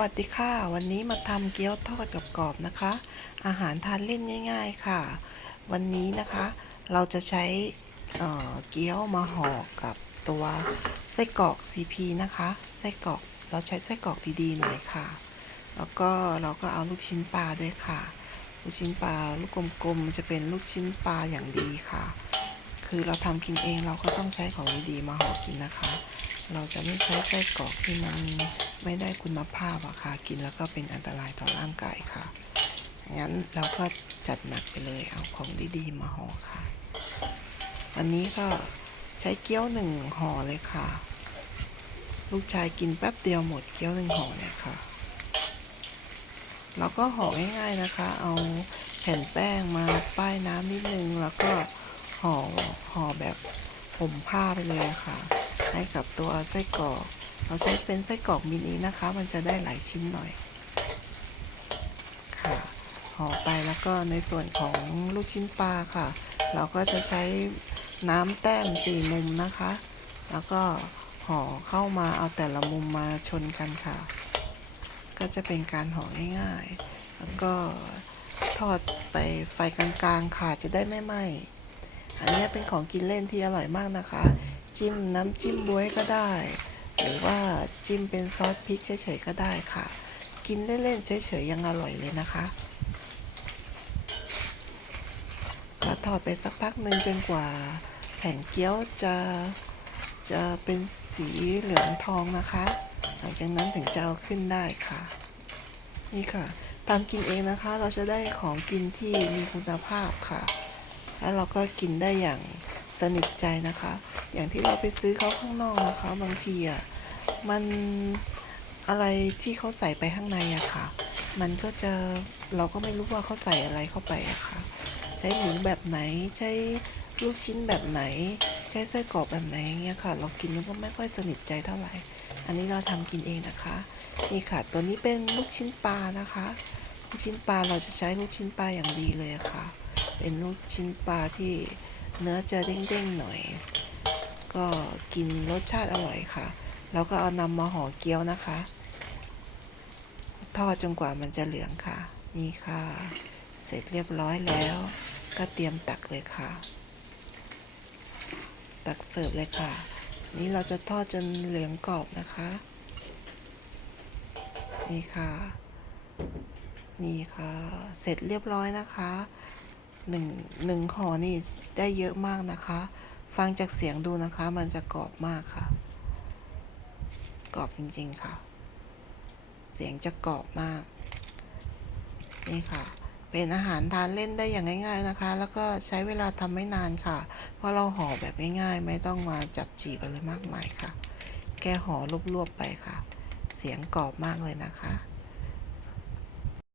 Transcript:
วัสดีค่ะ วันนี้มาทำเกี๊ยวทอดกับกรอบนะคะ อาหารทานเล่นง่าย ๆค่ะ วันนี้นะคะเราจะใช้เเกี๊ยวมาห่อกับตัวไส้กรอก CP นะคะไส้กรอกเราใช้ไส้กรอกดีๆหน่อยค่ะ แล้วก็เราก็เอาลูกชิ้นปลาด้วยค่ะ ลูกชิ้นปลาลูกกลมๆมจะเป็นลูกชิ้นปลาอย่างดีค่ะ คือเราทำกินเองเราก็ต้องใช้ของดีๆมาห่อกินนะคะ เราจะไม่ใช้ไส้กรอกที่มันไม่ได้คุณภาพอะค่ะ กินแล้วก็เป็นอันตรายต่อร่างกายค่ะ งั้นเราก็จัดหนักไปเลย เอาของดีๆมาห่อค่ะ วันนี้ก็ใช้เกี๊ยวหนึ่งห่อเลยค่ะ ลูกชายกินแป๊บเดียวหมดเกี๊ยวหนึ่งห่อเนี่ยค่ะ เราก็ห่อง่ายๆนะคะ เอาแผ่นแป้งมาป้ายน้ำนิดนึง แล้วก็ห่อห่อแบบห่มผ้าไปเลยค่ะ ให้กับตัวไส้กรอก เราใช้เป็นไส้กรอกมินินะคะ มันจะได้หลายชิ้นหน่อย ค่ะ ห่อไปแล้วก็ในส่วนของลูกชิ้นปลาค่ะ เราก็จะใช้น้ำแต้มสี่มุมนะคะ แล้วก็ห่อเข้ามาเอาแต่ละมุมมาชนกันค่ะ ก็จะเป็นการห่อง่ายๆ แล้วก็ทอดไปไฟกลางๆค่ะจะได้ไม่ไหม้อันนี้เป็นของกินเล่นที่อร่อยมากนะคะ จิ้มน้ำจิ้มบ๊วยก็ได้ หรือว่าจิ้มเป็นซอสพริกเฉยๆก็ได้ค่ะ กินเล่นๆเฉยๆยังอร่อยเลยนะคะก็ทอดไปสักพักหนึ่งจนกว่าแผ่นเกี๊ยวจะจะเป็นสีเหลืองทองนะคะ หลังจากนั้นถึงจะเอาขึ้นได้ค่ะ นี่ค่ะตามกินเองนะคะ เราจะได้ของกินที่มีคุณภาพค่ะ แล้วเราก็กินได้อย่าง สนิทใจนะคะ อย่างที่เราไปซื้อเขาข้างนอกนะคะ บางทีอะมันอะไรที่เขาใส่ไปข้างในอะค่ะ มันก็จะเราก็ไม่รู้ว่าเขาใส่อะไรเข้าไปอะค่ะ ใช้หมูแบบไหนใช้ลูกชิ้นแบบไหน ใช้ไส้กรอกแบบไหนเงี้ยค่ะ เรากินมันก็ไม่ค่อยสนิทใจเท่าไหร่ อันนี้เราทำกินเองนะคะนี่ค่ะ ตัวนี้เป็นลูกชิ้นปลานะคะ ลูกชิ้นปลาเราจะใช้ลูกชิ้นปลาอย่างดีเลยะค่ะ เป็นลูกชิ้นปลาที่ เนื้อจะเด้งๆหน่อย ก็กินรสชาติอร่อยค่ะ แล้วก็เอานำมาห่อเกี๊ยวนะคะ ทอดจนกว่ามันจะเหลืองค่ะ นี่ค่ะ เสร็จเรียบร้อยแล้ว ก็เตรียมตักเลยค่ะ ตักเสิร์ฟเลยค่ะ นี่เราจะทอดจนเหลืองกรอบนะคะ นี่ค่ะ นี่ค่ะ เสร็จเรียบร้อยนะคะ หนึ่งหนึ่งห่อนี่ได้เยอะมากนะคะ ฟังจากเสียงดูนะคะ มันจะกรอบมากค่ะ กรอบจริงๆค่ะ เสียงจะกรอบมาก นี่ค่ะ เป็นอาหารทานเล่นได้อย่างง่าย ๆนะคะ แล้วก็ใช้เวลาทำไม่นานค่ะ เพราะเราห่อแบบง่ายๆ ไม่ต้องมาจับจีบอะไรมากมายค่ะ แค่ห่อรวบๆไปค่ะ เสียงกรอบมากเลยนะคะ